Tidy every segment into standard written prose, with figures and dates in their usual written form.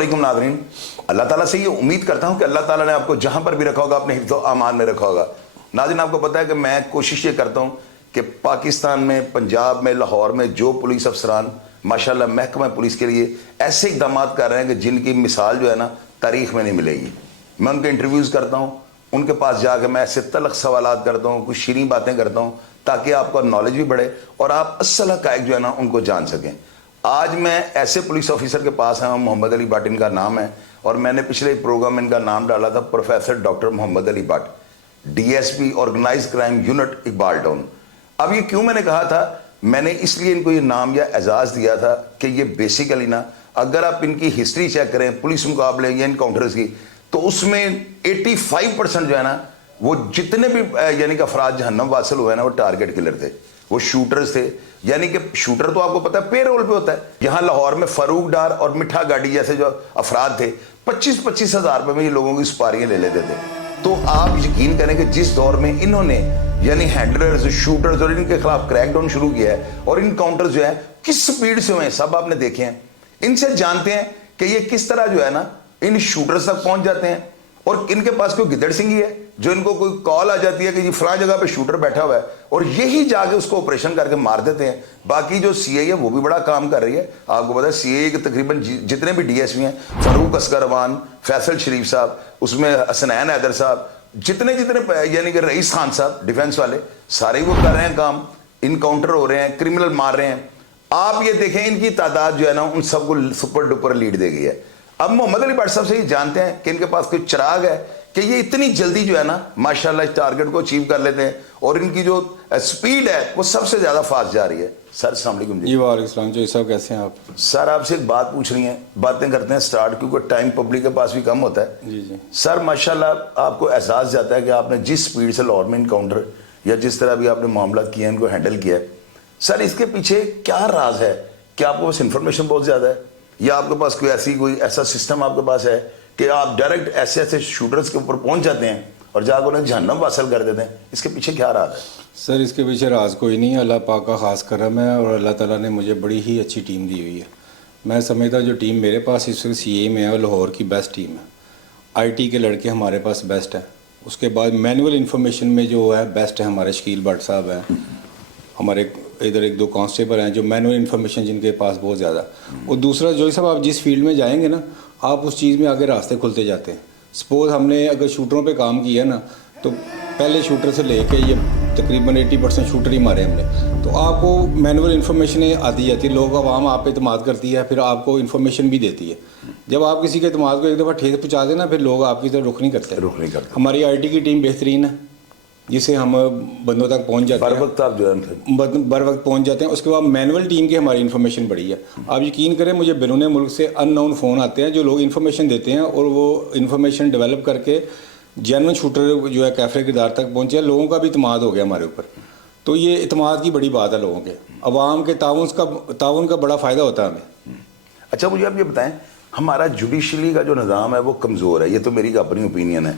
अस्सलामुअलैकुम नाज़रीन, अल्लाह ताला से ये उम्मीद करता हूँ कि अल्लाह ताला ने आपको जहाँ पर भी रखा होगा अपने हिफ्ज़ व अमान में रखा होगा। नाज़रीन, आपको पता है कि मैं कोशिश ये करता हूँ कि पाकिस्तान में, पंजाब में, लाहौर में जो पुलिस अफसरान माशाल्लाह महकमा पुलिस के लिए ऐसे इक़दाम कर रहे हैं कि जिनकी मिसाल जो है ना तारीख़ में नहीं मिलेगी। मैं उनके इंटरव्यूज़ करता हूँ, उनके पास जाकर मैं ऐसे तलख़ सवालात करता हूँ, कुछ शीरीं बातें करता हूँ ताकि आपका नॉलेज भी बढ़े और आप असल हक़ाइक़ जो है ना उनको जान सकें। आज मैं ऐसे पुलिस ऑफिसर के पास आया हूँ, मोहम्मद अली भट्ट इनका नाम है, और मैंने पिछले एक प्रोग्राम में इनका नाम डाला था professor doctor Mohammad Ali Bhatt, DSP organise crime unit Iqbal town. अब ये क्यों मैंने कहा था, मैंने इसलिए इनको ये नाम या एजाज़ दिया था कि ये बेसिकली ना, अगर आप इनकी हिस्ट्री चेक करें पुलिस मुकाबले या इनकाउंटर्स की, तो उसमें 85% जो है ना वो जितने भी यानी कि अफराद जहन्नम वासिल हुए ना वो टारगेट किलर थे, वो शूटर्स थे। यानी कि शूटर तो आपको पता है पे रोल पे होता है। यहाँ लाहौर में फारूक डार और मिठा गाड़ी जैसे जो अफराद थे 25-25 हज़ार रुपये में ये लोगों की सुपारियाँ ले लेते थे। तो आप यकीन करें कि जिस दौर में इन्होंने यानी हैंडलर्स, शूटर्स और इनके खिलाफ क्रैकडाउन शुरू किया है और इनकाउंटर्स जो है किस स्पीड से हुए हैं सब आपने देखे हैं। इनसे जानते हैं कि ये किस तरह जो है ना इन शूटर्स तक पहुंच जाते हैं। और इनके पास कोई गिदड़ सिंह ही है जो इनको कोई कॉल आ जाती है कि ये फलां जगह पे शूटर बैठा हुआ है और यही जाके उसको ऑपरेशन करके मार देते हैं। बाकी जो CI है वो भी बड़ा काम कर रही है। आपको पता है CI के तकरीबन जितने भी DSP हैं, फारूक असगरवान, फैसल शरीफ साहब, उसमें हसनैन हैदर साहब, जितने यानी कि रईस खान साहब डिफेंस वाले, सारे वो कर रहे हैं काम, इनकाउंटर हो रहे हैं, क्रिमिनल मार रहे हैं। आप ये देखें इनकी तादाद जो है ना उन सबको सुपर डुपर लीड दे गई है। अब मोहम्मद अली भट्ट साहब से ये जानते हैं कि इनके पास कोई चिराग है कि ये इतनी जल्दी जो है ना माशाल्लाह इस टारगेट को अचीव कर लेते हैं और इनकी जो स्पीड है वो सबसे ज़्यादा फास्ट जा रही है। सर अस्सलाम वालेकुम जी। वालेकुम जी साहब, कैसे हैं आप? सर आपसे एक बात पूछ रही है, बातें करते हैं स्टार्ट, क्योंकि टाइम पब्लिक के पास भी कम होता है। जी जी सर माशाल्लाह आपको एहसास जाता है कि आपने जिस स्पीड से लाहौर में इनकाउंटर या जिस तरह भी आपने मामला किए हैं इनको हैंडल किया है, सर इसके पीछे क्या राज है? क्या आपको बस इन्फॉर्मेशन बहुत ज़्यादा है या आपके पास कोई ऐसा सिस्टम आपके पास है कि आप डायरेक्ट ऐसे शूटर्स के ऊपर पहुंच जाते हैं और जाकर उन्हें जहन्नम वासल कर देते हैं? इसके पीछे क्या राज है? सर इसके पीछे राज कोई नहीं है, अल्लाह पाक का ख़ास करम है और अल्लाह ताला ने मुझे बड़ी ही अच्छी टीम दी हुई है। मैं समझता जो टीम मेरे पास इस वक्त CA में है वो लाहौर की बेस्ट टीम है। IT के लड़के हमारे पास बेस्ट हैं, उसके बाद मैनुअल इन्फॉर्मेशन में जो है बेस्ट है हमारे शकील भट्ट साहब हैं, हमारे इधर 1-2 कांस्टेबल हैं जो मैनुअल इन्फॉर्मेशन जिनके पास बहुत ज़्यादा। और दूसरा जो साहब आप जिस फील्ड में जाएंगे ना आप उस चीज़ में आगे रास्ते खुलते जाते हैं। सपोज़ हमने अगर शूटरों पे काम किया ना तो पहले शूटर से लेके ये तकरीबन 80% शूटर ही मारे हमने, तो आपको मैनुअल इन्फॉर्मेशन आती जाती है, लोग आवाम आप पे इत्मीनान करती है, फिर आपको इन्फॉर्मेशन भी देती है। जब आप किसी के इत्मीनान को एक दफ़ा ठेस पहुँचा देना फिर लोग आपकी तरफ रुख नहीं करते। हमारी IT की टीम बेहतरीन है जिससे हम बंदों तक पहुंच जाते हैं, बर वक्त पहुंच जाते हैं। उसके बाद मैनुअल टीम की हमारी इन्फॉर्मेशन बढ़ी है। आप यकीन करें मुझे बैरून मुल्क से अननोन फ़ोन आते हैं जो लोग इन्फॉर्मेशन देते हैं और वो इन्फॉर्मेशन डेवलप करके जेन्युइन शूटर जो है कैफरे किरदार तक पहुँचे। लोगों का भी इत्मीनान हो गया हमारे ऊपर, तो ये इत्मीनान की बड़ी बात है लोगों के, अवाम के ताउन का बड़ा फ़ायदा होता है हमें। अच्छा मुझे आप ये बताएं, हमारा जुडिशली का जो निज़ाम है वो कमज़ोर है, ये तो मेरी अपनी ओपिनियन है।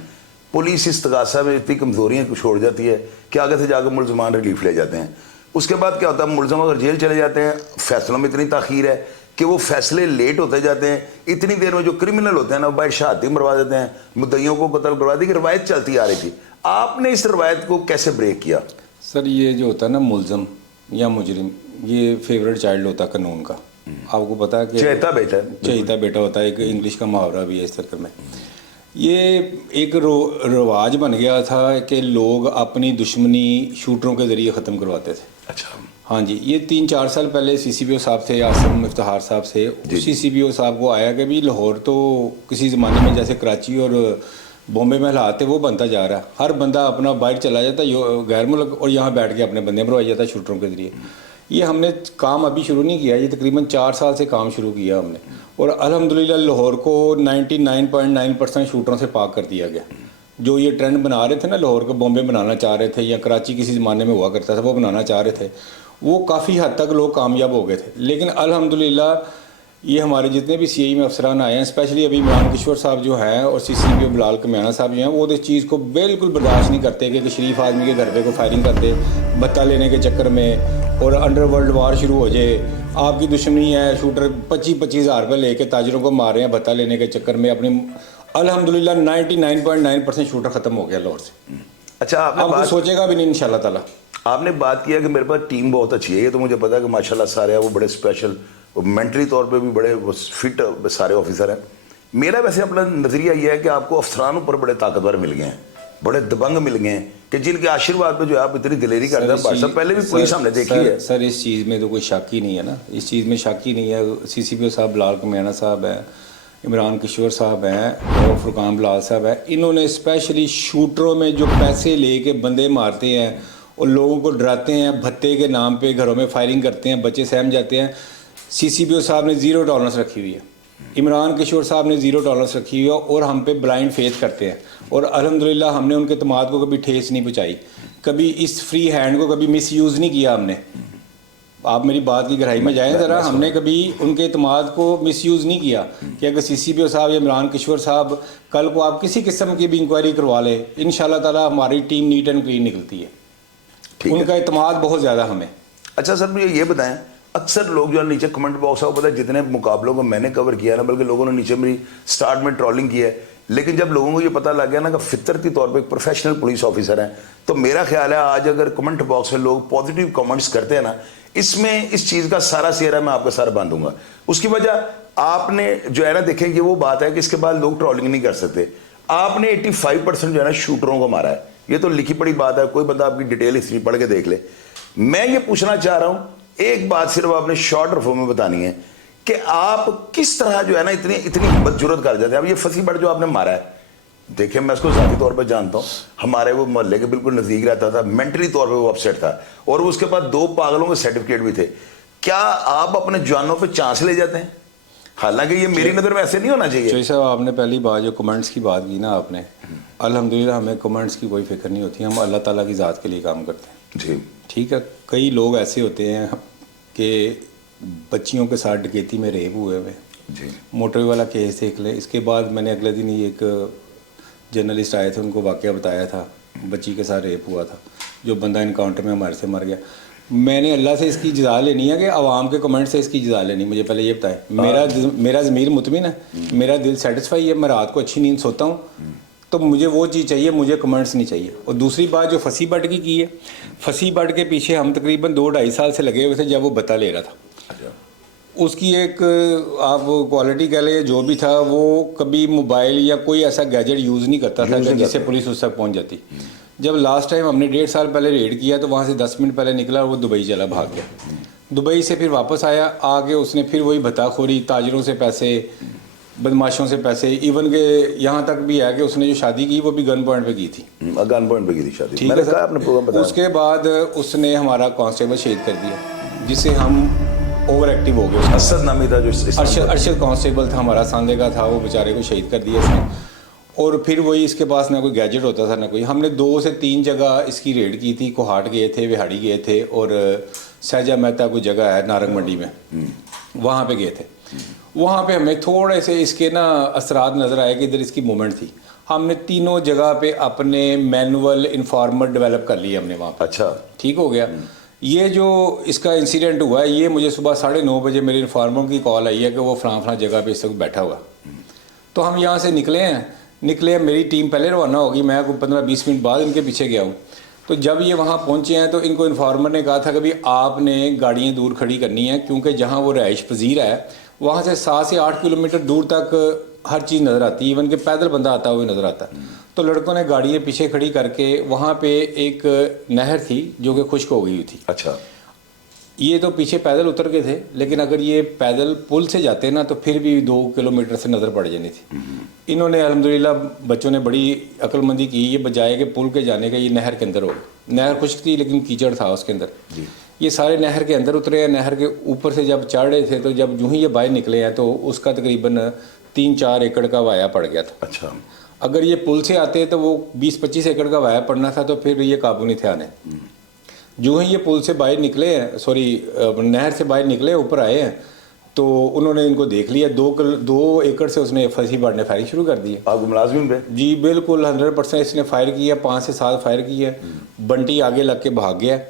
पुलिस इस तगासा में इतनी कमज़ोरियाँ छोड़ जाती है कि आगे से जाकर मुलजमान रिलीफ ले जाते हैं। उसके बाद क्या होता है, मुलजम अगर जेल चले जाते हैं, फैसलों में इतनी ताख़ीर है कि वो फैसले लेट होते जाते हैं। इतनी देर में जो क्रिमिनल होते हैं ना वो बाहर शहादती मरवा देते हैं, मुद्दइयों को कत्ल करवा दी। कि रवायत चलती आ रही थी, आपने इस रवायत को कैसे ब्रेक किया? सर ये जो होता है ना मुलजम या मुजरिम, ये फेवरेट चाइल्ड होता है कानून का। आपको पता है कि चहेता बेटा होता है, एक इंग्लिश का मुहावरा भी है इस तरह में। ये एक रवाज बन गया था कि लोग अपनी दुश्मनी शूटरों के ज़रिए ख़त्म करवाते थे। अच्छा हाँ जी, ये 3-4 साल पहले CCPO साहब थे, आसिम इफ्तिखार साहब से, उस CCPO साहब को आया कि भी लाहौर तो किसी ज़माने में जैसे कराची और बॉम्बे में हालात थे वो बनता जा रहा है। हर बंदा अपना बाइक चला जाता गैर मुल्क और यहाँ बैठ के अपने बंदे मरवाई जाता शूटरों के ज़रिए। ये हमने काम अभी शुरू नहीं किया, ये तकरीबन 4 साल से काम शुरू किया हमने और अल्हम्दुलिल्लाह लाहौर को 99.9% शूटरों से पाक कर दिया गया। जो ये ट्रेंड बना रहे थे ना, लाहौर को बॉम्बे बनाना चाह रहे थे या कराची किसी ज़माने में हुआ करता था वो बनाना चाह रहे थे, वो काफ़ी हद तक लोग कामयाब हो गए थे। लेकिन अल्हम्दुलिल्लाह ये हमारे जितने भी CI में अफसरान आए हैं, स्पेशली अभी इमरान किशोर साहब जो हैं और CCPO बिलाल कमियाना साहब जो हैं, वो इस चीज़ को बिल्कुल बर्दाश्त नहीं करते कि शरीफ आदमी के घर पे को फायरिंग कर दे बत्ता लेने के चक्कर में और अंडरवर्ल्ड वार शुरू हो जाए, आपकी दुश्मनी है, शूटर 25-25 हज़ार रुपये लेके ताजरों को मार रहे हैं भत्ता लेने के चक्कर में। अपनी अल्हम्दुलिल्लाह 99.9% शूटर ख़त्म हो गया लाहौर से। अच्छा, आपने अब बात सोचेगा भी नहीं इंशाल्लाह ताला। आपने बात किया कि मेरे पास टीम बहुत अच्छी है, ये तो मुझे पता है कि माशाल्लाह सारे हैं वो बड़े स्पेशल, मेंटली तौर पे भी बड़े फिट सारे ऑफिसर हैं। मेरा वैसे अपना नज़रिया ये है कि आपको अफसरान ऊपर बड़े ताकतवर मिल गए हैं, बड़े दबंग मिल गए हैं कि जिनके आशीर्वाद पे जो है आप इतनी दिलेरी करते हैं। भाई साहब पहले भी पुलिस हमने देखी है। सर इस चीज़ में तो कोई शक ही नहीं है ना, इस चीज़ में शक ही नहीं है। CCPO साहब बिलाल कमियाना साहब हैं, इमरान किशोर साहब हैं और फुरकान बिलाल साहब हैं। इन्होंने स्पेशली शूटरों में जो पैसे लेके बंदे मारते हैं और लोगों को डराते हैं, भत्ते के नाम पे घरों में फायरिंग करते हैं, बच्चे सहम जाते हैं, CCPO साहब ने 0 टॉलरेंस रखी हुई है, इमरान किशोर साहब ने 0 टॉलरेंस रखी हुई है और हम पे ब्लाइंड फेथ करते हैं। और अल्हम्दुलिल्लाह हमने उनके तमाद को कभी ठेस नहीं पहुँचाई, कभी इस फ्री हैंड को कभी मिस यूज़ नहीं किया हमने। आप मेरी बात की गहराई में जाएं ज़रा, हमने कभी उनके इत्माद को मिस यूज़ नहीं किया कि अगर CCPO साहब या इमरान किशोर साहब कल को आप किसी किस्म की भी इंक्वायरी करवा लें, इंशाल्लाह ताला हमारी टीम नीट एंड क्लीन निकलती है। उनका इत्माद बहुत ज़्यादा हमें। अच्छा सर, मुझे ये बताएं, अक्सर लोग जो है नीचे कमेंट बॉक्स है, पता है जितने मुकाबलों को मैंने कवर किया ना, बल्कि लोगों ने नीचे मेरी स्टार्ट में ट्रोलिंग की है, लेकिन जब लोगों को ये पता लग गया ना कि फितरती तौर पे एक प्रोफेशनल पुलिस ऑफिसर हैं, तो मेरा ख्याल है आज अगर कमेंट बॉक्स में लोग पॉजिटिव कमेंट्स करते हैं ना, इसमें इस चीज़ का सारा सेहरा मैं आपके साथ बांधूंगा। उसकी वजह आपने जो है ना, देखें ये वो बात है कि इसके बाद लोग ट्रोलिंग नहीं कर सकते। आपने 85% जो है ना शूटरों को मारा है, ये तो लिखी पड़ी बात है, कोई बंदा आपकी डिटेल हिस्ट्री पढ़ के देख ले। मैं ये पूछना चाह रहा हूँ, एक बात सिर्फ आपने शॉर्ट फॉर्म में बतानी है कि आप किस तरह जो है ना इतनी हिम्मत जुर्रत कर जाते हैं। अब ये फसी बट जो आपने मारा है, देखिए मैं उसको ज़ाती तौर पे जानता हूँ, हमारे वो मोहल्ले के बिल्कुल नज़दीक रहता था, मेंटली तौर पे वो अपसेट था और उसके पास 2 पागलों के सर्टिफिकेट भी थे। क्या आप अपने जानों पे चांस ले जाते हैं? हालांकि ये मेरी नज़र में ऐसे नहीं होना चाहिए। चौधरी साहब, आपने पहली बात जो कमेंट्स की बात की ना आपने, अल्हम्दुलिल्लाह हमें कमेंट्स की कोई फिक्र नहीं होती, हम अल्लाह ताला की ज़ात के लिए काम करते हैं। जी ठीक है, कई लोग ऐसे होते हैं कि बच्चियों के साथ डकैती में रेप हुए हुए, जी, मोटरवे वाला केस देख ले। इसके बाद मैंने अगले दिन ही एक जर्नलिस्ट आए थे, उनको वाक़या बताया था, बच्ची के साथ रेप हुआ था, जो बंदा इनकाउंटर में हमारे से मर गया। मैंने अल्लाह से इसकी जज़ा लेनी है कि आवाम के कमेंट से इसकी जज़ा लेनी। मुझे पहले ये बताएं, मेरा ज़मीर मुतमिन है, मेरा दिल सेटिस्फाई है, मैं रात को अच्छी नींद सोता हूँ, तो मुझे वो चीज़ चाहिए, मुझे कमेंट्स नहीं चाहिए। और दूसरी बात जो फसी बट की है, फसी बट के पीछे हम तकरीबन 2-2.5 साल से लगे हुए थे जब वो बता ले रहा था। उसकी एक आप क्वालिटी कह लें, जो भी था, वो कभी मोबाइल या कोई ऐसा गैजेट यूज़ नहीं करता था जिससे पुलिस उस तक पहुंच जाती। जब लास्ट टाइम हमने 1.5 साल पहले रेड किया तो वहाँ से 10 मिनट पहले निकला और वो दुबई चला, भाग गया। दुबई से फिर वापस आया, आके उसने फिर वही भत्ताखोरी, ताजरों से पैसे, बदमाशों से पैसे, इवन के यहाँ तक भी है कि उसने जो शादी की वो भी गन पॉइंट पे की थी। गन पॉइंट पे की थी शादी, ठीक मैंने है कहा आपने प्रोग्राम बताया। उसके बाद उसने हमारा कांस्टेबल शहीद कर दिया, जिससे हम ओवर एक्टिव हो गए। असद नामी था जो अरशद कांस्टेबल था हमारा, सांदे का था, वो बेचारे को शहीद कर दिया इसने। और फिर वही, इसके पास ना कोई गैजेट होता था ना कोई। हमने 2 से 3 जगह इसकी रेड की थी, कोहाट गए थे, विहाड़ी गए थे और सहजा मेहता कोई जगह है नारंग मंडी में, वहाँ पे गए थे। वहाँ पे हमें थोड़े से इसके ना असरात नज़र आए कि इधर इसकी मूवमेंट थी। हमने 3 जगह पे अपने मैनुअल इन्फॉर्मर डेवलप कर लिए हमने वहाँ पे। अच्छा, ठीक हो गया। ये जो इसका इंसिडेंट हुआ है, ये मुझे सुबह 9:30 बजे मेरे इन्फॉर्मर की कॉल आई है कि वो फलां जगह पे इस वक्त बैठा हुआ। तो हम यहाँ से निकले, मेरी टीम पहले रवाना होगी, मैं 15-20 मिनट बाद इनके पीछे गया हूँ। तो जब ये वहाँ पहुँचे हैं तो इनको इन्फॉर्मर ने कहा था कि भाई आपने गाड़ियाँ दूर खड़ी करनी है, क्योंकि जहाँ वो रहाइश पजीर है वहाँ से 7 से 8 किलोमीटर दूर तक हर चीज़ नज़र आती है, इवन के पैदल बंदा आता हुआ नज़र आता है। तो लड़कों ने गाड़ियाँ पीछे खड़ी करके, वहाँ पे एक नहर थी जो कि खुश्क हो गई हुई थी। अच्छा, ये तो पीछे पैदल उतर गए थे, लेकिन अगर ये पैदल पुल से जाते ना तो फिर भी 2 किलोमीटर से नज़र पड़ जानी थी। इन्होंने अल्हम्दुलिल्लाह बच्चों ने बड़ी अक्लमंदी की, ये बजाय के पुल के जाने का ये नहर के अंदर हो गया। नहर खुश्क थी लेकिन कीचड़ था उसके अंदर। ये सारे नहर के अंदर उतरे हैं। नहर के ऊपर से जब चढ़ रहे थे तो जब यूं ही ये बाहर निकले हैं तो उसका तकरीबन 3-4 एकड़ का वाया पड़ गया था। अच्छा, अगर ये पुल से आते तो वो 20-25 एकड़ का वाया पड़ना था, तो फिर ये काबू नहीं थे आने। जो ही ये पुल से बाहर निकले हैं, सॉरी नहर से बाहर निकले, ऊपर आए हैं, तो उन्होंने इनको देख लिया। 2 एकड़ से उसने फंसी बाढ़ ने फायरिंग शुरू कर दी है। आप मुलाजिम पे? जी बिल्कुल 100% इसने फायर किया, 5 से 7 फायर किया। बंटी आगे लग के भाग गया।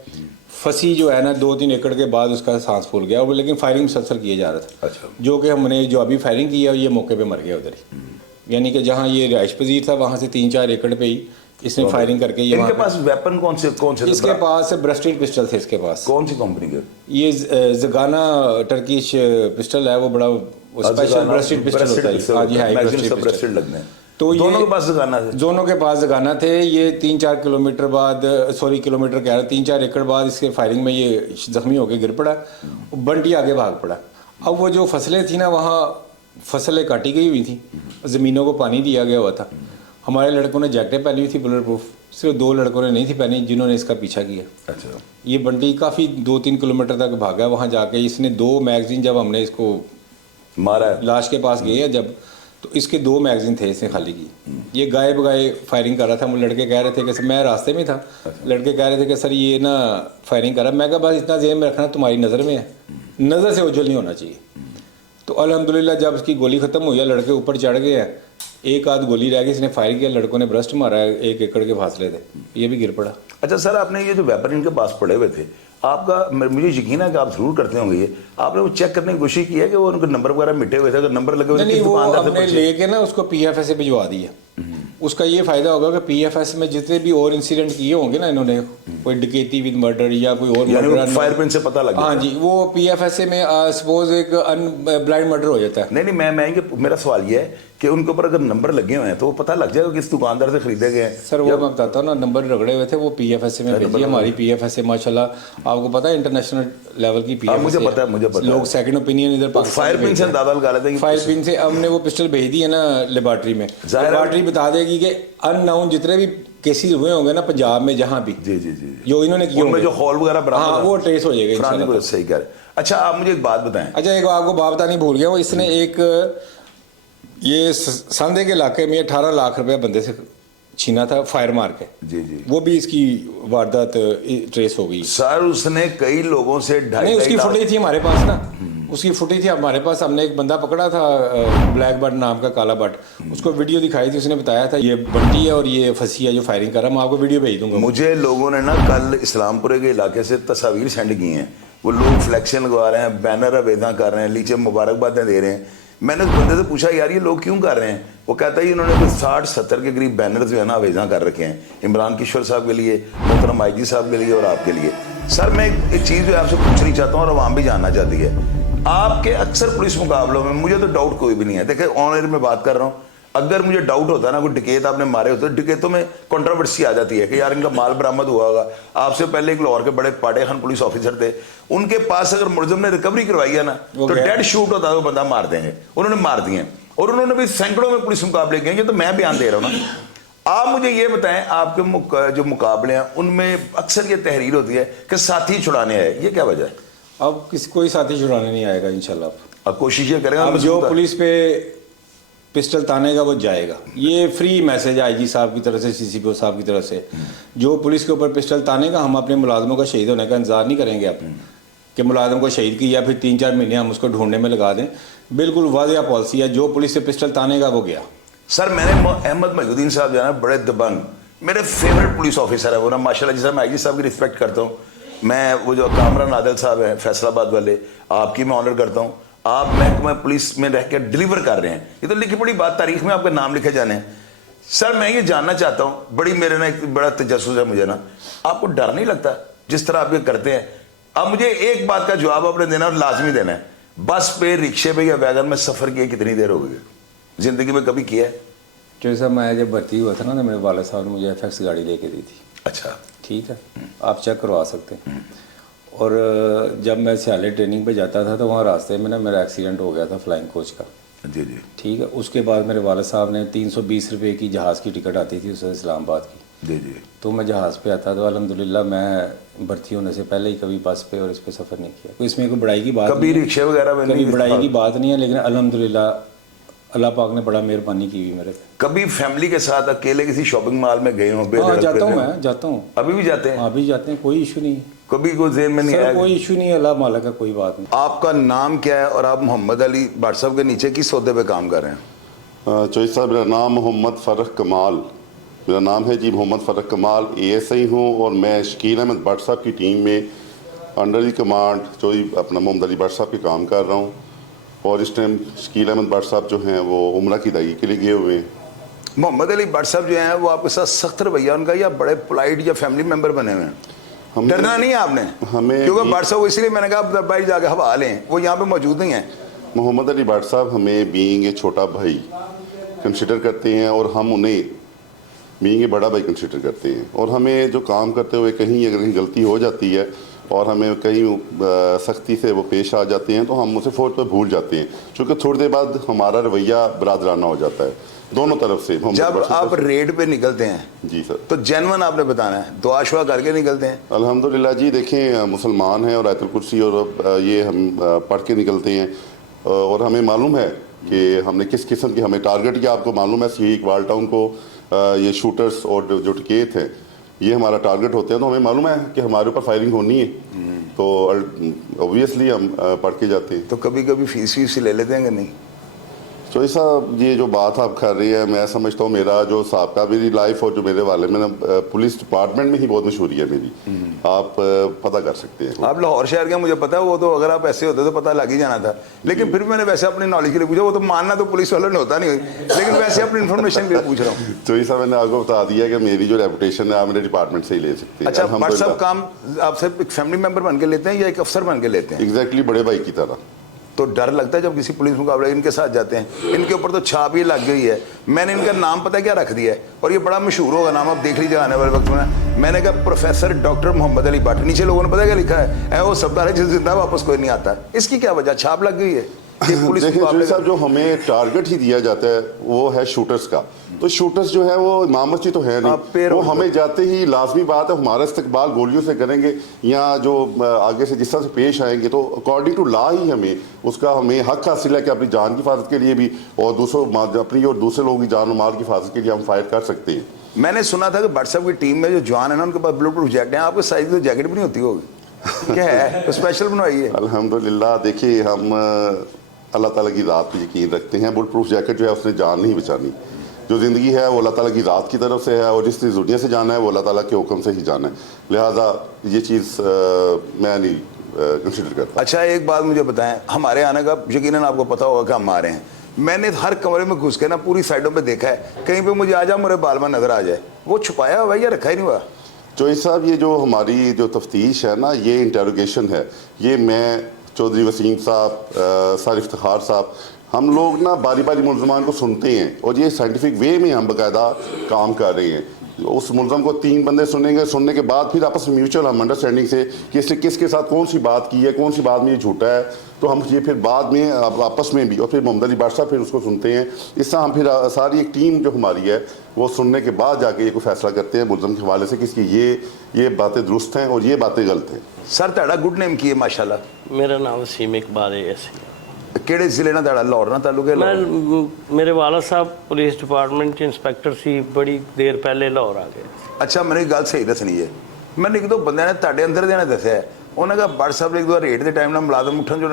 फंसी जो है ना 2-3 एकड़ के बाद उसका सांस फूल गया, और लेकिन फायरिंग मुसलसल किए जा रहा था। अच्छा। जो कि हमने जो अभी फायरिंग की है ये मौके पे मर गया उधर ही, यानी कि जहाँ ये रिहाइश पजीर था वहाँ से 3-4 एकड़ पे ही इसने फायरिंग करके ये इनके पास वेपन कौन से थे? इसके पास ब्रस्टेड पिस्टल थे इसके पास। कौन सी कंपनी के? ये जगाना टर्किश पिस्टल है, वो बड़ा स्पेशल ब्रस्टेड पिस्टल होता है। हाँ जी, हाई ब्रस्टेड पिस्टल लगने हैं। तो दोनों के पास जगाना थे? दोनों के पास जगाना थे। ये 3-4 किलोमीटर बाद, किलोमीटर कह रहा, 3-4 एकड़ बाद इसके फायरिंग में ये जख्मी होकर गिर पड़ा, बंटी आगे भाग पड़ा। अब वो जो फसलें थी ना, वहाँ फसलें काटी गई हुई थी, ज़मीनों को पानी दिया गया हुआ था। हमारे लड़कों ने जैकेटें पहनी हुई थी बुलेट प्रूफ, सिर्फ 2 लड़कों ने नहीं थी पहनी जिन्होंने इसका पीछा किया। अच्छा। ये बंटी काफ़ी 2-3 किलोमीटर तक भागा, वहाँ जाके इसने 2 मैगजीन, जब हमने इसको मारा है लाश के पास गए जब, तो इसके 2 मैगजीन थे इसने खाली की। ये गाये बगाए फायरिंग कर रहा था। मुझे लड़के कह रहे थे कि मैं रास्ते में था, लड़के कह रहे थे कि सर ये ना फायरिंग कर रहा। मैं कहा बस इतना ज़हन में रखना तुम्हारी नज़र में है, नज़र से ओझल नहीं होना चाहिए। तो अल्हम्दुलिल्लाह जब उसकी गोली ख़त्म हुई है, लड़के ऊपर चढ़ गए हैं, एक आध गोली रह गई, इसने फायर किया, लड़कों ने ब्रस्ट मारा है, 1 एकड़ के फासले थे, ये भी गिर पड़ा। अच्छा सर, आपने ये जो वेपन इनके पास पड़े हुए थे, आपका मुझे यकीन है कि आप जरूर करते होंगे ये, आपने वो चेक करने की कोशिश की है कि वो उनके नंबर वगैरह मिटे हुए थे? अगर नंबर लगे हुए थे, नहीं, किस वो दुकानदार से हमने पूछे? लेके ना उसको PFS से भिजवा दिया। उसका ये फायदा होगा कि PFS में जितने भी और इंसिडेंट किए होंगे ना इन्होंने, कोई डकैती विद मर्डर या कोई और मर्डर, फायर पिन से पता लग गया। हाँ जी, वो PFS में सपोज एक ब्लाइंड मर्डर हो जाता है। नहीं, मेरा सवाल ये है कि उनके ऊपर अगर नंबर लगे हुए हैं तो वो पता लग जाएगा किस दुकानदार से खरीदे गए हैं। सर वो मैं बताता हूँ ना, नंबर रगड़े हुए थे, वो PFS में भेजी। हमारी PFS माशाल्लाह आपको पता है इंटरनेशनल लेवल की PFS मुझे पता है। लोग सेकंड ओपिनियन इधर पाकिस्तान फायर पिन से अंदाजा लगा लेते हैं। फायर पिन से हमने वो पिस्टल भेज दी है ना लेबॉर्ट्री में, लेबॉर्ट्री बता देगी कि अननाउन जितने भी केसेस हुए होंगे ना पंजाब में जहाँ भी, जी जो इन्होंने किए उनमें जो हॉल वगैरह बराबर, हाँ वो ट्रेस हो जाएगा इंशाल्लाह। सही कह रहे। अच्छा आप मुझे एक बात बताएं। अच्छा एक आपको बात बतानी भूल गया, वो इसने एक ये सांदे के इलाके में 18 लाख रुपया बंदे से छीना था फायर मार के। जी। वो भी इसकी वारदात ट्रेस हो गई। सर उसने कई लोगों से नहीं, उसकी फुटेज थी हमारे पास ना, उसकी फुटेज थी हमारे पास। हमने एक बंदा पकड़ा था ब्लैक बट नाम का, काला बट, उसको वीडियो दिखाई थी, उसने बताया था ये बंटी है और ये फंसी है जो फायरिंग कर रहा है। मैं आपको वीडियो भेज दूंगा। मुझे लोगों ने ना कल इस्लामपुरे के इलाके से तस्वीर सेंड की हैं, वो लोग फ्लैक्शन लगवा रहे हैं, बैनर आवेदन कर रहे हैं, नीचे मुबारकबादें दे रहे हैं। मैंने उस बंदे से पूछा यार ये लोग क्यों कर रहे हैं? वो कहता है इन्होंने कोई 60-70 के करीब बैनर जो है ना आवेदन कर रखे हैं, इमरान किशोर साहब के लिए, मोहतरम IG साहब के लिए और आपके लिए। सर मैं एक चीज़ जो आपसे पूछनी चाहता हूँ और आवाम भी जानना चाहती है, आपके अक्सर पुलिस मुकाबलों में मुझे तो डाउट कोई भी नहीं है, देखिए ऑन एयर में बात कर रहा हूँ, अगर मुझे डाउट होता है ना कोई डकैत आपने मारे होते तो डकैतों में कंट्रोवर्सी आ जाती है कि यार इनका माल बरामद हुआ होगा। आपसे पहले एक लाहौर के बड़े पाटे खान पुलिस ऑफिसर थे, उनके पास अगर मुलजिम ने रिकवरी करवाई है ना तो डेड शूट होता है, वो बंदा मार देंगे, उन्होंने मार दिए और उन्होंने भी सैकड़ों में पुलिस मुकाबले किए। ये तो मैं बयान दे रहा हूँ ना। आप मुझे ये बताएं आपके जो मुकाबले हैं उनमें अक्सर ये तहरीर होती है कि साथी छुड़ाने आए, ये क्या वजह है? अब कोई साथी छुड़ाने नहीं आएगा इंशाल्लाह। अब कोशिश ये करेंगे, अब जो पुलिस पे पिस्टल तानेगा वो जाएगा। ये फ्री मैसेज है IG साहब की तरफ से, CCPO साहब की तरफ से, जो पुलिस के ऊपर पिस्टल तानेगा हम अपने मुलाजमों का शहीद होने का इंतजार नहीं करेंगे आप कि मुलाजम को शहीद किया फिर 3-4 महीने हम उसको ढूंढने में लगा दें। बिल्कुल वाज़ेह पॉलिसी है, जो पुलिस से पिस्टल तानेगा वो गया। सर मैंने अहमद महीउद्दीन साहब जो है ना बड़े दबंग, मेरे फेवरेट पुलिस ऑफिसर है वो ना माशाल्लाह, जिसे मैं IG साहब की रिस्पेक्ट करता हूँ। मैं वो जो कामरान आदिल साहब हैं फैसलाबाद वाले, आपकी मैं ऑनर करता हूँ। आप महकमा पुलिस में रह के डिलीवर कर रहे हैं, ये तो लिखी पड़ी बात, तारीख में आपके नाम लिखे जाने हैं। सर मैं ये जानना चाहता हूँ, बड़ी मेरे ना एक बड़ा तजस्सुस है मुझे ना, आपको डर नहीं लगता जिस तरह आप ये करते हैं? अब मुझे एक बात का जवाब आपने देना और लाजमी देना है, बस पे, रिक्शे पे या वैगन में सफ़र किए कितनी देर हो गई ज़िंदगी में, कभी किया है? जैसा मैं जब भर्ती हुआ था ना, मेरे वाले साहब ने मुझे FX गाड़ी लेके दी थी। अच्छा ठीक है, आप चेक करवा सकते हैं। और जब मैं सियाले ट्रेनिंग पे जाता था तो वहाँ रास्ते में ना मेरा एक्सीडेंट हो गया था फ्लाइंग कोच का। जी। ठीक है, उसके बाद मेरे वाले साहब ने 320 रुपये की जहाज़ की टिकट आती थी उससे इस्लामाबाद की। जी। तो मैं जहाज़ पे आता तो अल्हम्दुलिल्लाह मैं भर्ती होने से पहले ही कभी बस पे और इस पे सफ़र नहीं किया। तो इसमें कोई बड़ाई की बात कभी रिक्शे वगैरह में कभी बड़ाई की बात नहीं है, लेकिन अल्हम्दुलिल्लाह अल्लाह पाक ने बड़ा मेहरबानी की हुई मेरे पे। कभी फैमिली के साथ अकेले किसी शॉपिंग मॉल में गए हो? हाँ जाता हूँ, मैं जाता हूँ। अभी भी जाते हैं? हाँ अभी जाते हैं, कोई इशू नहीं है। कभी कोई ज़हन में नहीं आया? कोई इशू नहीं है, अल्लाह मालिक का कोई बात नहीं। आपका नाम क्या है और आप मोहम्मद अली भट्ट साहब के नीचे किस ओहदे पे काम कर रहे हैं? चौधरी साहब मेरा नाम मोहम्मद फ़र्रख कमाल, मेरा नाम है जी मोहम्मद फ़र्रख कमाल, ASI हूँ और मैं शकील अहमद भट्ट साहब की टीम में अंडर दी कमांड जो ही अपना मोहम्मद अली भट्ट साहब के काम कर रहा हूँ। और इस टाइम शकील अहमद भट्ट साहब जो हैं वो उम्रा की अदायगी के लिए गए हुए हैं। मोहम्मद अली भट्ट साहब जो हैं वो आपके साथ सख्त रवैया उनका, या बड़े पोलाइट या फैमिली मेंबर बने हुए हैं? डरना नहीं है आपने? क्योंकि भट्ट साहब, इसलिए मैंने कहा भाई जाके हवा लें, वो यहाँ पे मौजूद नहीं है। मोहम्मद अली भट्ट साहब हमें बीइंग ए छोटा भाई कंसिडर करते हैं और हम उन्हें बीइंग ए बड़ा भाई कंसिडर करते हैं। और हमें जो काम करते हुए कहीं अगर कहीं गलती हो जाती है और हमें कहीं सख्ती से वो पेश आ जाते हैं तो हम उसे फौज पर भूल जाते हैं, क्योंकि थोड़ी देर बाद हमारा रवैया बरादराना हो जाता है दोनों तरफ से। जब आप रेड पे निकलते हैं जी सर, तो जेन्युइन आपने बताना है, दुआ शुआ करके निकलते हैं? अल्हम्दुलिल्लाह जी। देखें, मुसलमान हैं और आयतुल कुर्सी और ये हम पढ़ के निकलते हैं और हमें मालूम है कि हमने किस किस्म के हमें टारगेट किया। आपको मालूम है सी इकबाल टाउन को ये शूटर्स और जो टिकेट हैं ये हमारा टारगेट होते हैं, तो हमें मालूम है कि हमारे ऊपर फायरिंग होनी है, तो ऑब्वियसली हम पढ़ के जाते हैं। तो कभी कभी फीस वीस ले लेते हैं कि नहीं? तो ऐसा ये जो बात आप कर रही है, मैं समझता हूँ मेरा जो साहबका मेरी लाइफ और जो मेरे वाले में पुलिस डिपार्टमेंट में ही बहुत मशहूरी है मेरी, आप पता कर सकते हैं। आप लाहौर शहर के, मुझे पता है, वो तो अगर आप ऐसे होते तो पता लग ही जाना था, लेकिन फिर मैंने वैसे अपनी नॉलेज के लिए पूछा। वो तो मानना तो पुलिस वालों ने होता नहीं, लेकिन वैसे अपनी इन्फॉर्मेशन के लिए पूछ रहा हूँ। तो ऐसा मैंने आपको बता दिया कि मेरी जो रेपुटेशन है आप मेरे डिपार्टमेंट से ही ले सकते हैं। अच्छा, भट्ट साहब काम आपसे एक फैमिली मेंबर बन के लेते हैं या एक अफसर बन के लेते हैं? एग्जैक्टली बड़े भाई की तरह। तो डर लगता है जब किसी पुलिस मुकाबले इनके साथ जाते हैं? इनके ऊपर तो छाप ही लग गई है। मैंने इनका नाम पता क्या रख दिया है, और ये बड़ा मशहूर होगा नाम, आप देख लीजिए आने वाले वक्त में। मैंने कहा प्रोफेसर डॉक्टर मोहम्मद अली भट्ट। नीचे लोगों ने पता क्या लिखा है, वो शब्द है जिस जिंदा वापस कोई नहीं आता। इसकी क्या वजह? छाप लग गई है कि पुलिस मुकाबले साहब जो हमें टारगेट ही दिया जाता है वो है शूटर्स का। तो शूटर्स जो है वो इमामत तो है नहीं, वो हमें जाते ही लाजमी बात है हमारा इस्तकबाल गोलियों से करेंगे या जो आगे से जिस तरह से पेश आएंगे, तो अकॉर्डिंग टू लॉ ही हमें हक हासिल है कि अपनी जान की हिफाजत के लिए भी और अपनी और दूसरे लोगों की जान और माल की हिफाजत के लिए हम फाइट कर सकते हैं। मैंने सुना था कि भट्ट साहब की टीम में जो जवान है ना, उनके पास बुलेट प्रूफ जैकेट है। आपके साइज तो जैकेट भी नहीं होती होगी, क्या है तो स्पेशल बनवाई है? अल्हम्दुलिल्लाह। देखिए, हम अल्लाह ताला की ज़ात पर यकीन रखते हैं। बुलेट प्रूफ जैकेट जो है उसने जान नहीं बचानी। जो ज़िंदगी है वो अल्लाह ताला की ज़ात की तरफ से है, और जिस दुनिया से जाना है वो अल्लाह ताला के हुक्म से ही जाना है। लिहाजा ये चीज़ मैं नहीं कंसिडर करता। अच्छा, एक बात मुझे बताएं, हमारे आने का यकीनन आपको पता होगा कि हम आ रहे हैं। मैंने हर कमरे में घुस के ना पूरी साइडों पे देखा है, कहीं पे मुझे आ जाए मेरे बाल में नजर आ जाए। वो छुपाया हुआ है या रखा ही नहीं हुआ? चौधरी साहब, ये जो हमारी जो तफ्तीश है ना, ये इंटेरोगेशन है, ये मैं, चौधरी वसीम साहब, सर इफ्तिखार साहब, हम लोग ना बारी बारी मुलजमान को सुनते हैं और ये साइंटिफिक वे में हम बाकायदा काम कर रहे हैं। उस मुलजम को 3 बंदे सुनेंगे, सुनने के बाद फिर आपस में म्यूचुअल हम अंडरस्टैंडिंग से किसने किसके साथ कौन सी बात की है, कौन सी बात में ये झूठा है, तो हम ये फिर बाद में आपस में भी, और फिर मोहम्मद अली भट्ट साहब फिर उसको सुनते हैं। इस तरह हम फिर सारी एक टीम जो हमारी है वो सुनने के बाद जाके ये कोई फैसला करते हैं मुलजम के हवाले से कि इसकी ये बातें दुरुस्त हैं और ये बातें गलत हैं। सर, ਤੁਹਾਡਾ गुड नेम की है माशाल्लाह? मेरा नाम वसीम इकबाल है। ਕਿਹੜੇ ਜ਼ਿਲ੍ਹੇ ਨਾਲ ਤੁਹਾਡਾ? ਲਾਹੌਰ ਨਾਲ ਤਾਲੁਕ ਹੈ? ਮੇਰੇ ਵਾਲਾ ਸਾਹਿਬ ਪੁਲਿਸ ਡਿਪਾਰਟਮੈਂਟ 'ਚ ਇੰਸਪੈਕਟਰ ਸੀ, ਬੜੀ ਦੇਰ ਪਹਿਲੇ ਲਾਹੌਰ ਆ ਗਏ। ਅੱਛਾ, ਮੈਨੂੰ ਇੱਕ ਗੱਲ ਸਹੀ ਦੱਸਣੀ ਹੈ। ਮੈਨੂੰ ਇੱਕ ਦੋ ਬੰਦਿਆਂ ਨੇ ਤੁਹਾਡੇ ਅੰਦਰ ਦੇ ਨੇ ਦੱਸਿਆ, ਉਹਨਾਂ ਦਾ ਭੱਟ ਸਾਹਿਬ ਨੇ ਇੱਕ ਦੋ ਰੇਡ ਦੇ ਟਾਈਮ ਨਾਲ ਮੁਲਾਜ਼ਮ ਉੱਠਣ ਜੋ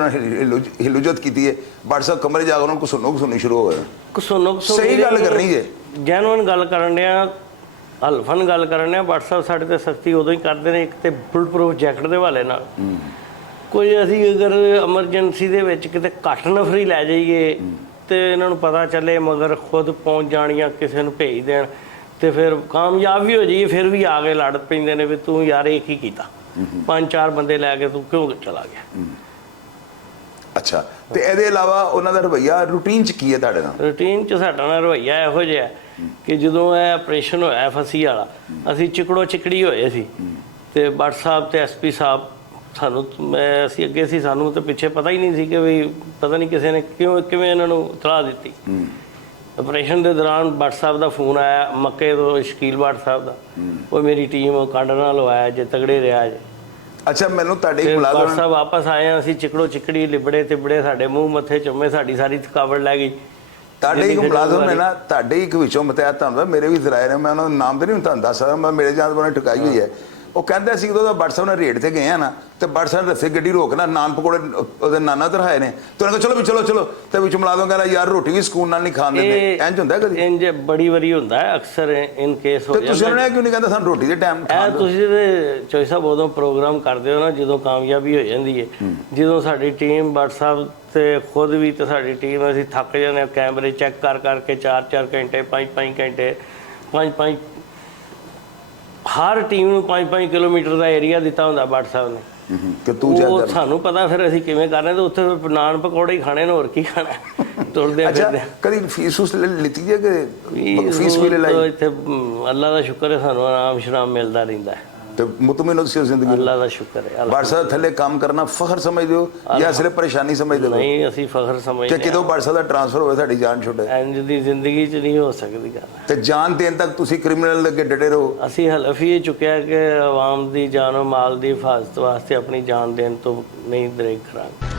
ਹਿਲੁਜਤ ਕੀਤੀ ਹੈ, ਭੱਟ ਸਾਹਿਬ ਕਮਰੇ ਜਾ ਕੇ ਉਹਨਾਂ ਨੂੰ ਸੁਣਨੀ ਸ਼ੁਰੂ ਹੋ ਗਏ। ਸੁਣੋ ਸਹੀ ਗੱਲ ਕਰਨੀ ਹੈ, ਜੈਨੂਇਨ ਗੱਲ ਕਰਨ ਡਿਆ, ਹਲਫਨ ਗੱਲ ਕਰਨ ਡਿਆ। ਭੱਟ ਸਾਹਿਬ ਸਾਡੇ ਤੇ ਸਖਤੀ ਉਦੋਂ ਹੀ ਕਰਦੇ ਨੇ, ਇੱਕ ਤੇ ਬੁਲਟ ਪ੍ਰੂਫ ਜੈਕਟ ਦੇ ਹਵਾਲੇ ਨਾਲ। ਕੋਈ ਅਸੀਂ ਅਗਰ ਐਮਰਜੈਂਸੀ ਦੇ ਵਿੱਚ ਕਿਤੇ ਘੱਟ ਨਫਰੀ ਲੈ ਜਾਈਏ ਤੇ ਇਹਨਾਂ ਨੂੰ ਪਤਾ ਚੱਲੇ, ਮਗਰ ਖੁਦ ਪਹੁੰਚ ਜਾਣੀਆਂ, ਕਿਸੇ ਨੂੰ ਭੇਜ ਦੇਣ ਤੇ ਫਿਰ ਕਾਮਯਾਬ ਵੀ ਹੋ ਜਾਈਏ, ਫਿਰ ਵੀ ਆ ਕੇ ਲੜ ਪੈਂਦੇ ਨੇ ਵੀ ਤੂੰ ਯਾਰ ਇਹ ਕੀ ਕੀਤਾ, 5-4 ਬੰਦੇ ਲੈ ਕੇ ਤੂੰ ਕਿਉਂ ਚਲਾ ਗਿਆ। ਅੱਛਾ, ਤੇ ਇਹਦੇ ਇਲਾਵਾ ਉਹਨਾਂ ਦਾ ਰਵੱਈਆ ਰੂਟੀਨ 'ਚ ਕੀ ਹੈ ਤੁਹਾਡੇ ਨਾਲ? ਰੂਟੀਨ 'ਚ ਸਾਡਾ ਨਾਲ ਰਵੱਈਆ ਇਹੋ ਜਿਹਾ ਕਿ ਜਦੋਂ ਇਹ ਆਪਰੇਸ਼ਨ ਹੋਇਆ ਫਸੀ ਵਾਲਾ, ਅਸੀਂ ਚਿਕੜੋ ਚਿਕੜੀ ਹੋਏ ਸੀ ਤੇ ਭੱਟ ਸਾਹਿਬ ਤੇ ਐਸਪੀ ਸਾਹਿਬ ਸਾਨੂੰ, ਅਸੀਂ ਅੱਗੇ ਸੀ, ਸਾਨੂੰ ਤਾਂ ਪਿੱਛੇ ਪਤਾ ਹੀ ਨਹੀਂ ਸੀ ਕਿ ਵੀ ਪਤਾ ਨਹੀਂ ਕਿਸੇ ਨੇ ਕਿਵੇਂ ਇਹਨਾਂ ਨੂੰ ਇਤਲਾਹ ਦਿੱਤੀ। ਆਪਰੇਸ਼ਨ ਦੇ ਦੌਰਾਨ ਭੱਟ ਸਾਹਿਬ ਦਾ ਫੋਨ ਆਇਆ ਮੱਕੇ ਤੋਂ, ਸ਼ਕੀਲ ਭੱਟ ਸਾਹਿਬ ਦਾ, ਉਹ ਮੇਰੀ ਟੀਮ ਕਾਂਡ ਨਾਲ ਲਵਾਇਆ ਜੇ ਤਗੜੇ ਰਿਹਾ ਜੇ। ਅੱਛਾ, ਮੈਨੂੰ ਤੁਹਾਡੇ ਭੱਟ ਸਾਹਿਬ ਵਾਪਸ ਆਏ ਆ, ਅਸੀਂ ਚਿਕੜੋ ਚਿਕੜੀ ਲਿਬੜੇ ਤਿਬੜੇ, ਸਾਡੇ ਮੂੰਹ ਮੱਥੇ ਚੁੰਮੇ, ਸਾਡੀ ਸਾਰੀ ਥਕਾਵਟ ਲੈ ਗਈ। ਤੁਹਾਡੇ ਇੱਕ ਮੁਲਾਜ਼ਮ ਨੇ ਨਾ, ਤੁਹਾਡੇ ਇੱਕ ਵਿੱਚੋਂ ਮਤਿਆਤ ਹੁੰਦਾ, ਮੇਰੇ ਵੀ ਜ਼ਰਾਇਰ ਨੇ, ਮੈਂ ਉਹਨਾਂ ਦਾ ਨਾਮ ਤੇ ਨਹੀਂ ਤੁਹਾਨੂੰ ਦੱਸ ਸਕਦਾ, ਮੈਂ ਮੇਰੇ ਜਾਨ ਬਣੇ ਠੁਕਾਈ ਹੋਈ ਹੈ। ਉਹ ਕਹਿੰਦਾ ਸੀ ਉਦੋਂ ਦਾ ਬੱਟ ਸਾਹਿਬ ਨਾਲ ਰੇਡ ਤੇ ਗਏ ਆ ਨਾ ਤੇ ਬੱਟ ਸਾਹਿਬ ਨੇ ਦੱਸੇ ਗੱਡੀ ਰੋਕਣਾ ਨਾਨ ਪਕੌੜੇ ਉਹਦੇ ਨਾਨਾ ਧਰਾਏ ਨੇ ਤੇ ਉਹਨੇ ਕਿਹਾ ਚਲੋ ਵੀ ਚਲੋ ਚਲੋ ਤੇ ਵਿੱਚ ਮੁਲਾਜ਼ਮ ਕਹਿੰਦਾ ਯਾਰ ਰੋਟੀ ਵੀ ਸਕੂਨ ਨਾਲ ਨਹੀਂ ਖਾਣ ਦਿੰਦੇ ਇੰਜ ਹੁੰਦਾ ਕਦੀ ਇੰਜ ਬੜੀ ਵਾਰੀ ਹੁੰਦਾ ਹੈ ਅਕਸਰ ਇਨ ਕੇਸ ਹੋ ਤੇ ਤੁਸੀਂ ਉਹਨਾਂ ਨੇ ਕਿਉਂ ਨਹੀਂ ਕਹਿੰਦਾ ਸਾਨੂੰ ਰੋਟੀ ਦੇ ਟਾਈਮ ਇਹ ਤੁਸੀਂ ਤੇ ਚੋਈ ਸਾਹਿਬ ਉਦੋਂ ਪ੍ਰੋਗਰਾਮ ਕਰਦੇ ਹੋ ਨਾ ਜਦੋਂ ਕਾਮਯਾਬੀ ਹੋ ਜਾਂਦੀ ਹੈ ਜਦੋਂ ਸਾਡੀ ਟੀਮ WhatsApp ਤੇ ਖੁਦ ਵੀ ਤੇ ਸਾਡੀ ਟੀਮ ਅਸੀਂ ਥੱਕ ਜਾਂਦੇ ਹਾਂ ਕੈਮਰੇ ਚੈੱਕ ਕਰ ਕਰਕੇ 4-4 ਘੰਟੇ 5-5 ਘੰਟੇ 5-5 ਹਰ ਟੀਮ ਨੂੰ 5-5 ਕਿਲੋਮੀਟਰ ਦਾ ਏਰੀਆ ਦਿੱਤਾ ਹੁੰਦਾ WhatsApp ਨੇ ਕਿ ਤੂੰ ਜਾ ਉਹ ਸਾਨੂੰ ਪਤਾ ਫਿਰ ਅਸੀਂ ਕਿਵੇਂ ਕਰਨੇ ਤੇ ਉੱਥੇ ਨਾਨ ਪਕੌੜੇ ਹੀ ਖਾਣੇ ਨੇ ਹੋਰ ਕੀ ਖਾਣਾ ਤੁਰਦੇ ਅੱਛਾ ਫਿਰਦੇ ਕਦੀ ਫੀਸ ਉਸ ਲਿੱਤੀ ਜੇ ਕਿ ਫੀਸ ਵੀ ਲੈ ਲਈ ਇੱਥੇ ਅੱਲਾ ਦਾ ਸ਼ੁਕਰ ਹੈ ਸਾਨੂੰ ਆਰਾਮ ਸ਼ਰਾਮ ਮਿਲਦਾ ਰਹਿੰਦਾ ਹੈ ਤੇ ਮੁਤਮਿਨ ਹੋ ਤੁਸੀਂ ਜ਼ਿੰਦਗੀ ਅੱਲਾ ਦਾ ਸ਼ੁਕਰ ਹੈ WhatsApp ਥੱਲੇ ਕੰਮ ਕਰਨਾ ਫਖਰ ਸਮਝਦੇ ਹੋ ਜਾਂ ਸਿਰਫ ਪਰੇਸ਼ਾਨੀ ਸਮਝਦੇ ਹੋ ਨਹੀਂ ਅਸੀਂ ਫਖਰ ਕਿ ਸਮਝਦੇ ਕਿਦੋਂ WhatsApp ਦਾ ਟ੍ਰਾਂਸਫਰ ਹੋਵੇ ਸਾਡੀ ਜਾਨ ਛੁੱਟੇ ਇੰਜ ਦੀ ਜ਼ਿੰਦਗੀ 'ਚ ਨਹੀਂ ਹੋ ਸਕਦੀ ਗੱਲ ਤੇ ਜਾਨ ਦੇਣ ਤੱਕ ਤੁਸੀਂ ਕ੍ਰਿਮੀਨਲ ਅੱਗੇ ਡਟੇ ਰਹੋ ਅਸੀਂ ਹਲਫ ਹੀ ਇਹ ਚੁੱਕਿਆ ਕਿ ਆਵਾਮ ਦੀ ਜਾਨ ਮਾਲ ਦੀ ਹਿਫਾਜ਼ਤ ਵਾਸਤੇ ਆਪਣੀ ਜਾਨ ਦੇਣ ਤੋਂ ਨਹੀਂ ਦਰੇਕ ਕਰਾਂਗੇ